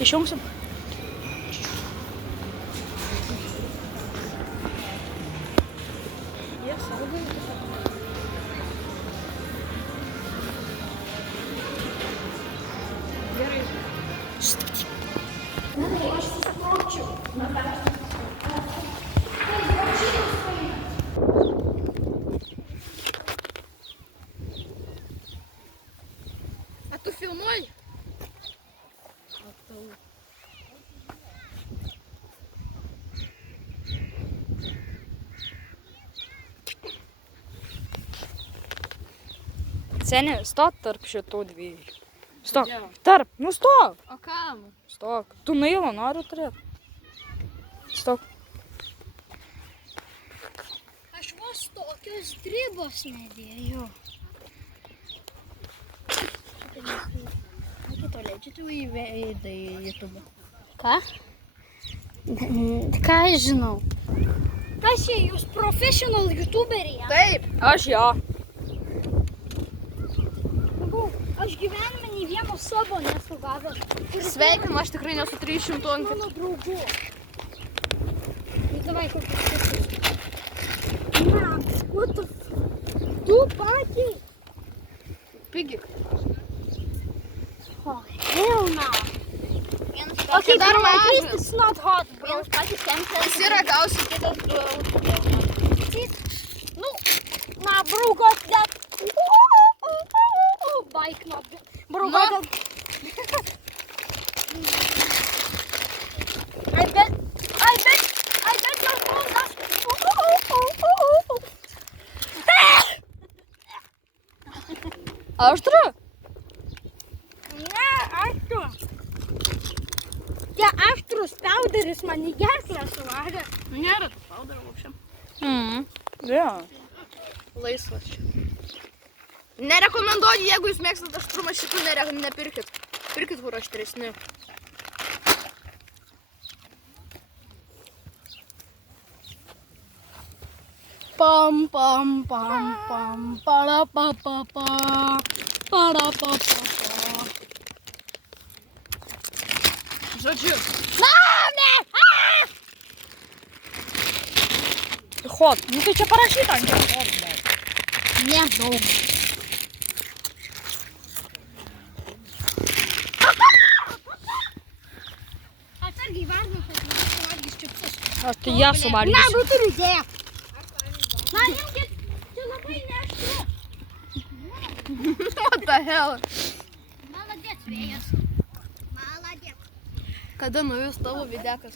Išjungsim. Jie saugai. Gerai. Stabdyk. Aš susipropčiau. A tu filmuoji? Matau. Seni, stok tarp šitų dviejų. Stok. Tarp. Nu stok. O kam? Stok. Tu nailą nori turėti. Stok. Aš vos tokios dribos nedėjau. Kito leidžiate į YouTube. Ką? Ką aš žinau? Kas jie, jūs professional youtuberiai? Taip. Aš jo. Aš gyvenime nei vieno savo nesu gavęs. Sveikinu, aš tikrai nesu 300 ant Mano draugų. Tai davai kokius kitus. Na, what the f... Tu patį? Pigi. Oh, hell no. Okay, dar bro, at mažas. least it's not hot, bro. Vienas patys kemperis. Visi ragausi, kitas du. No, nah, bro, got that. Bike not. Bro, No. got that. I bet your phone does. Aštru? Ne, aštru. Tie aštrus powderis man į gerklę suvarė. Nėra powderio вообще. Jo. Laisvas čia. Nerekomenduoju, jeigu jūs mėgstate aštrumą, šitų nepirkit. Pirkit kur aštresni. Pam pam pam pam para pa pa pa para pa pa pa. Žodžiu. Hot. Nu tai čia parašyta ant jo. Hot, bet. Nedaug. Atsargiai varnu, kad nesuvalgys čipsus. Aš tai ją Ne, suvalgysiu. bet turiu idėją. Na, imkit, čia labai neaštru. What the hell? Maladėt, vėjas. Maladėt. Kada naujus tavo videkas?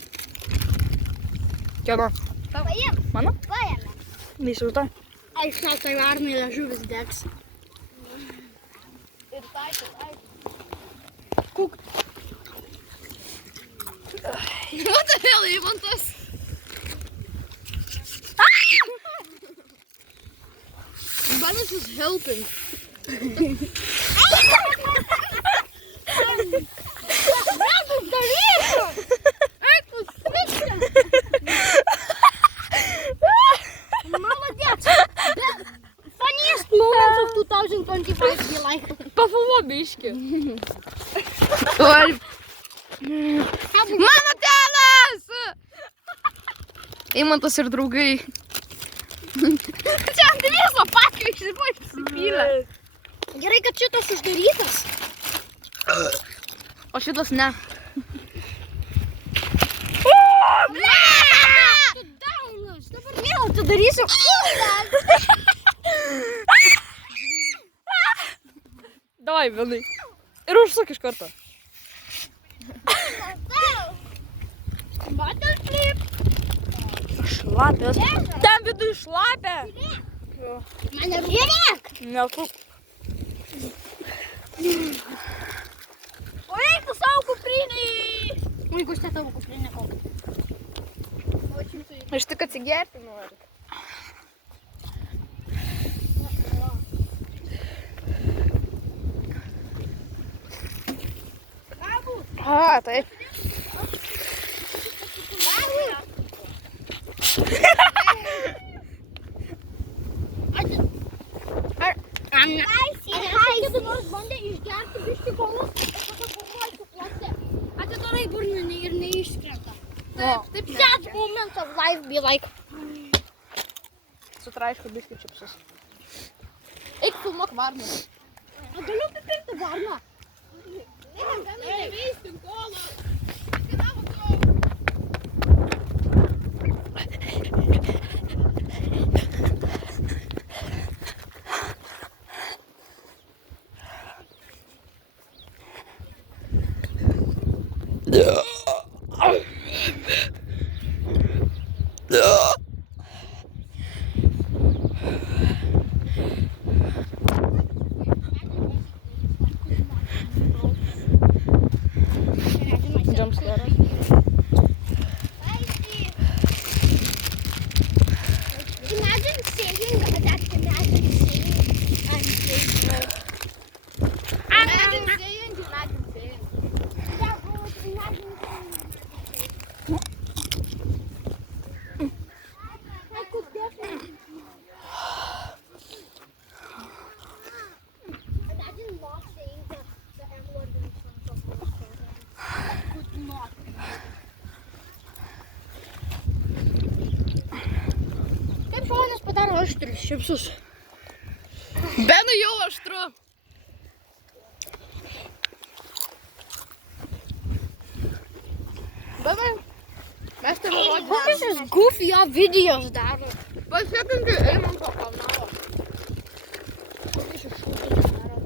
Kieno? Paim, Mano? paėmė. Neįsivaizduoju. Aš žinau, tai varnai liežuvis degs. Ir tai. Kuk. What the hell, Ivantas? Ivanas is helping. Metus darysiu! Eik, užstriksim! Maladėt! Funniest moments of 2025 you like. Pafilmuok biškį. Oi. Mano telas! Eimantas ir draugai. Čia ant viso pakio išsipylė. Gerai, kad šitas uždarytas. O šitas ne. Ne! Tu daunas! Dabar vėl atidarysiu. Davai, vienai. Ir užsuk iš karto. Bottle flip. Šlapės. Ten vidui šlapė. Mane žiūrėk! Nekuk. O eik tu savo kuprinį! O jeigu aš ne tavo kuprinę kokią. Aš tik atsigerti noriu. A, taip. Kada nors bandė išgerti biškį kolos, aš pasakoju klasė. Atidarai Taip, That moment of life be like. Sutraiškų biškį čipsus. eik filmuok varną. Galiu apipirkti varną. Jumpscare'as. Imagine saying that. Imagine saying I'm saying. Imagine saying. That was imagine saying. I could definitely. Imagine not saying the M word in front of my parents. I could not. Kaip žmonės padaro aštrius čipsus? Benui jau aštru. Benai, mes tave rodysime. Kokius jūs goofy videos daro? Pasiekinti Eimanto kanalą. Kokius jūs šūdus daro?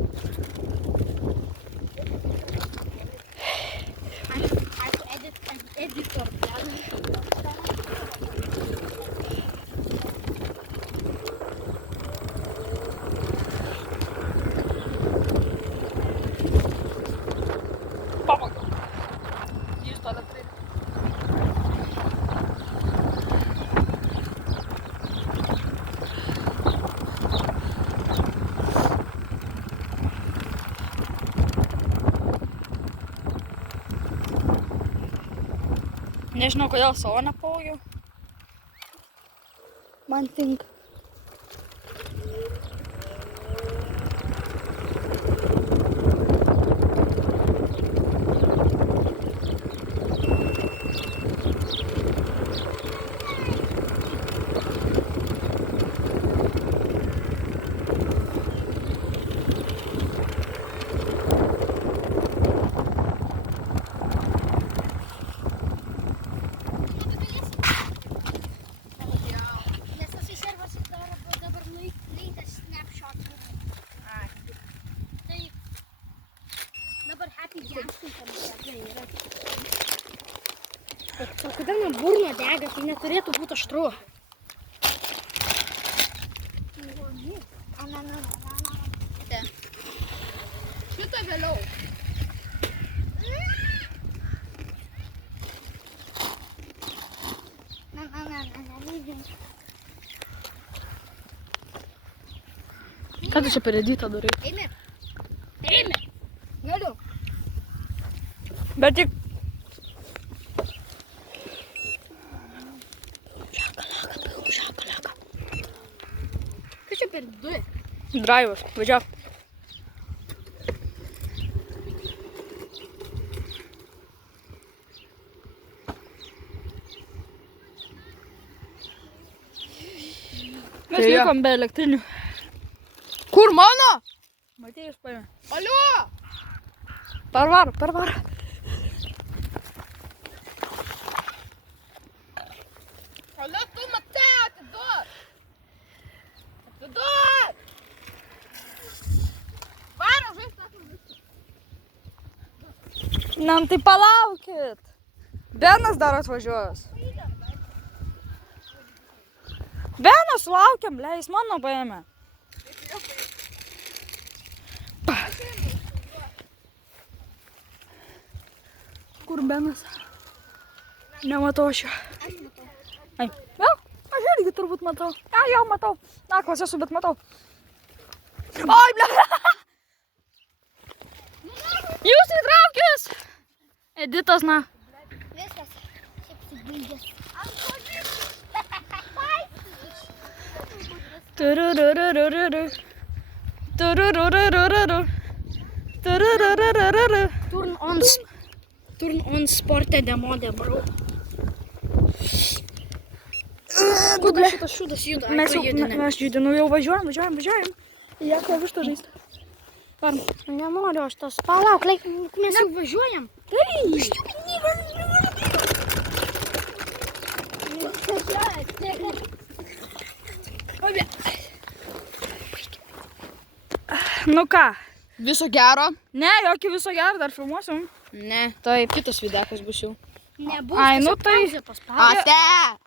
Aš editor. Jis to elektrinį. Nežinau, kodėl savo nepaugiu. Man tinka. Nes tas servas dabar nueitą snapshot. Tai dabar happy jackson tam yra. O kodėl man burna dega, tai neturėtų būti aštru. Šitą vėliau. Ką tu čia per editą darai? Eime. Eime. Galiu. Bet tik... Šakalaka. Kas čia per du? Drivas, važiuok. Mes likom be elektrinių. Kur mano? Matėjus paėmė. Alio! Parvar. Alio, tu matei, atiduok! Atiduok! Varo, žaisti viską. Nam tai palaukit. Benas dar atvažiuos. Benas laukiam, leis mano paėmė. Kur Benas? Nematau aš jo. Ai, vėl? Aš irgi turbūt matau. Ja, jau matau. Naklas esu, bet matau. Oi, ble. Jūs įtraukęs. Editas, na. Viskas. Šiaip subaigęs. Turururururu. Turururururu. Turururururu. Turn on sporte demode, bro. Kуда šitas šūdas juda? Mes jau, aš judinu, jau važiuojam. Jie ką vištą žaisti. Varom. Nenoriu aš tos. Palauk, mes jau važiuojam. Nu ką? Viso gero. Ne, jokio viso gero, dar filmuosim. Ne. Taip. Kitas videkas bus jau. Nebus. Ai, nu tai... Ate!